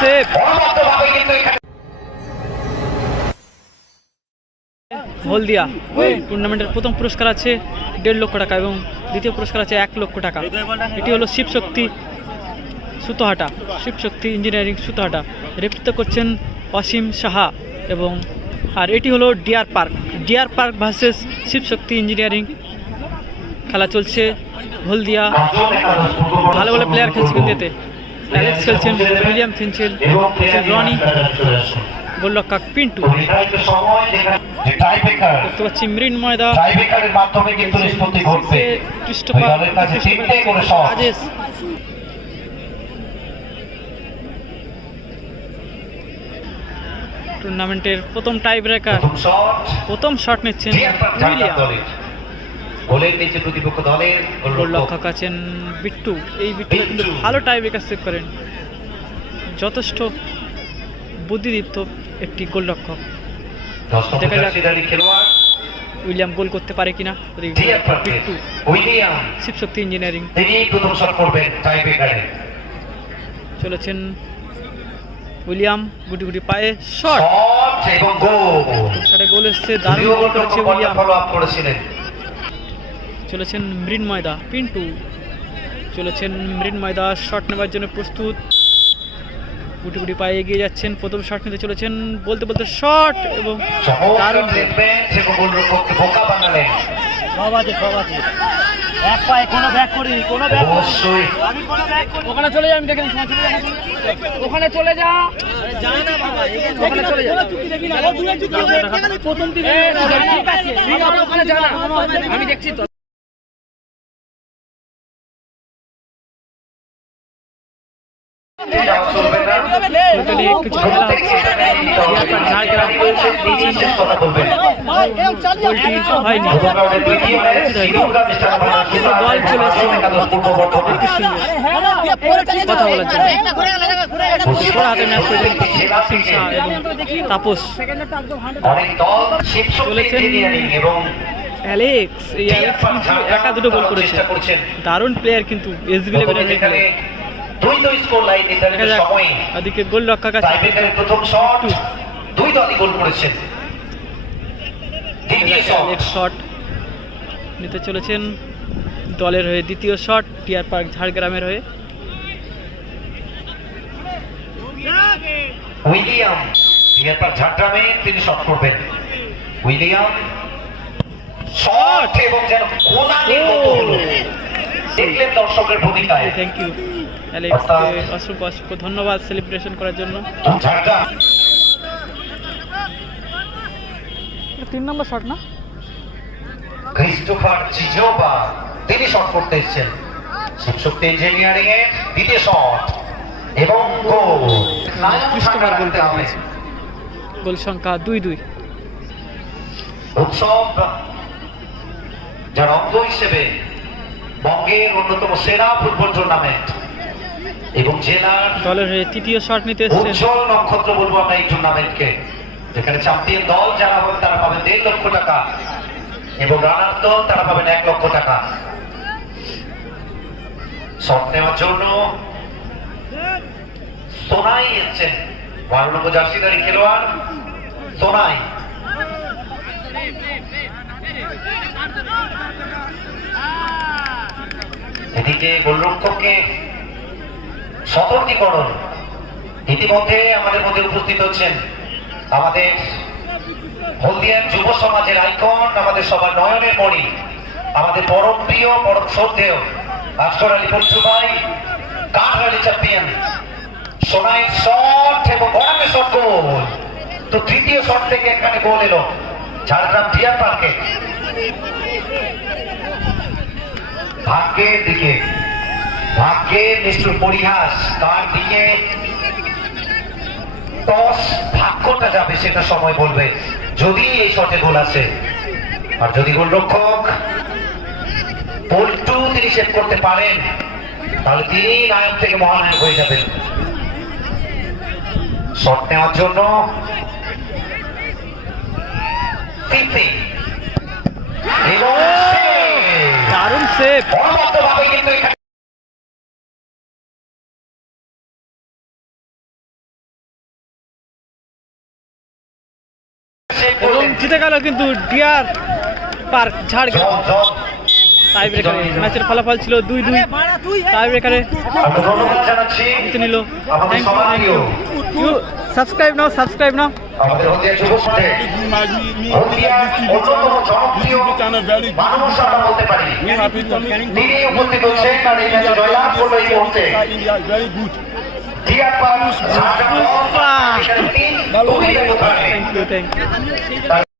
Save. হলদিয়া টুর্নামেন্টের প্রথম পুরস্কার আছে 1.5 লক্ষ টাকা এবং দ্বিতীয় পুরস্কার আছে 1 লক্ষ টাকা। এটি হলো শিবশক্তি সুতোহাটা, শিবশক্তি ইঞ্জিনিয়ারিং সুতোহাটা। নেতৃত্ব করছেন অসীম সাহা এবং আর এটি হলো Deer Park versus Shivshakti engineering. খেলা চলছে হলদিয়া, ভালো ভালো প্লেয়ার খেলছে কিন্তু এতে। অ্যালেক্স খেলছেন, উইলিয়াম খেলছেন, রনি, গোলরক্ষক পিন্টু। দেখতে পাচ্ছি মৃন্ময়দা, রাজেশ। টুর্নামেন্টের প্রথম টাই ব্রেকার, প্রথম শট নিচ্ছেন উইলিয়াম। গোলরক্ষক আছেন বিট্টু। এই বিট্টু কিন্তু ভালো টাই ব্রেকার সেভ করেন, যথেষ্ট বুদ্ধিদীপ্ত একটি গোলরক্ষক। দেখা যাক উইলিয়াম গোল করতে পারে কিনা। বিট্টু, শিবশক্তি ইঞ্জিনিয়ারিং চলেছেন। উইলিয়াম গুটি গুটি পায়ে শট, গোল এসছে, দারুণ গোল করেছে উইলিয়াম। চলেছেন মৃন্ময়দা, পিন্টু চলেছেন মৃন্ময়দা, শট নেবার জন্য প্রস্তুত। গুটি গুটি পায়ে এগিয়ে যাচ্ছেন, প্রথম শট নিতে চলেছেন, বলতে বলতে শট এবং দারুণ এক পায়ে কোনো ব্যাক করি, কোনো ব্যাক অবশ্যই আমি কোনো ব্যাক করি। ওখানে চলে যা, আমি দেখে নিচ্ছি, ওখানে চলে যা, যায় না বাবা, ওখানে চলে যা, দেখি না ও দূরে চুকি এখানে প্রথম দিকে ঠিক আছে, ওখানে যা না, আমি দেখছি তো। তাপস চলেছেন অ্যালেক্স। এই অ্যালেক্স কিন্তু একা দুটো গোল করেছে, দারুণ প্লেয়ার কিন্তু এসবি লেভেলের খেলে। ওদিকে গোল রক্ষক আছে, শট নিতে চলেছেন দলের হয়ে। দ্বিতীয় শট ডিয়ার পার্ক ঝাড়গ্রামের হয়ে। উইলিয়াম ডিয়ার পার্ক ঝাড়গ্রামে তিনি শট করবেন। উইলিয়াম শট এবং যেন কোনানির মতো হলো, দেখলেন দর্শকের ভূমিকায়। থ্যাংক ইউ অ্যালেক্সকে অসংখ্য অসংখ্য ধন্যবাদ সেলিব্রেশন করার জন্য। 3 নম্বর শট না, ক্রিস্টোফার চিজোবা তিনি শট করতে এসেছেন। শিবশক্তি ইঞ্জিনিয়ারিং এর দ্বিতীয় শট এবং গোল। ক্রিস্টোফার গোল করেছে, গোল সংখ্যা 2-2। উৎসব যার অঙ্গ হিসেবে বঙ্গের অন্যতম সেরা ফুটবল টুর্নামেন্ট এবং জেলার দলের হয়ে তৃতীয় শট নিতে এসেছেন। উজ্জ্বল নক্ষত্র বলবো আমরা এই টুর্নামেন্টকে, যেখানে চ্যাম্পিয়ন দল যারা হবে তারা পাবেন 1.5 লক্ষ টাকা এবং রানার দল তারা পাবেন 1 লক্ষ টাকা। শট নেওয়ার জন্য সোনাই এসছেন, 12 নম্বর জার্সিধারী খেলোয়াড় সোনাই। এদিকে গোলরক্ষককে সতর্কীকরণ। ইতিমধ্যে আমাদের মধ্যে উপস্থিত হচ্ছেন আমাদের হলদিয়ার যুব সমাজের আইকন, আমাদের সবার নয়নের মণি, আমাদের পরম প্রিয় পরম শ্রদ্ধেয় আসগর আলী পঞ্চু ভাই, কাঠরালি চ্যাম্পিয়ন। সোনাই শট এবং গড়ামে শট, গোল। তো তৃতীয় শট থেকে এখানে গোল এলো ঝাড়গ্রাম ডিয়ার পার্কে। ভাগ্যের দিকে, ভাগ্যের নিষ্ঠুর পরিহাস, তার দিকে টস ভাগ্যটা যাবে সেটা সময় বলবে, যদি এই শটে গোল আসে। আর যদি গোলরক্ষক পল্টু তিনি সেভ করতে পারেন, তাহলে তিনি নায়ক থেকে মহানায়ক হয়ে যাবেন। শট নেওয়ার জন্য দারুণ সেভ। জিতে গেল কিন্তু ডিয়ার পার্ক ঝাড়গ্রাম টাই ব্রেকারে। ম্যাচের ফলাফল ছিল 2-2। টাই ব্রেকারে আমরা ধন্যবাদ জানাচ্ছি জিতে নিল। আমাদের থ্যাংক সবার ইউ। সাবস্ক্রাইব নাও, সাবস্ক্রাইব নাও। আমাদের হলদিয়া যুব সমাজে হলদিয়ার অন্যতম জনপ্রিয় মানুষ আমরা বলতে পারি, তিনি উপস্থিত হচ্ছেন আর এই ম্যাচে জয়লাভ করলো এই মুহূর্তে ডিয়ার পার্ক ঝাড়গ্রাম। এখানে 3 অভিযোগ থাকবে। Thank you.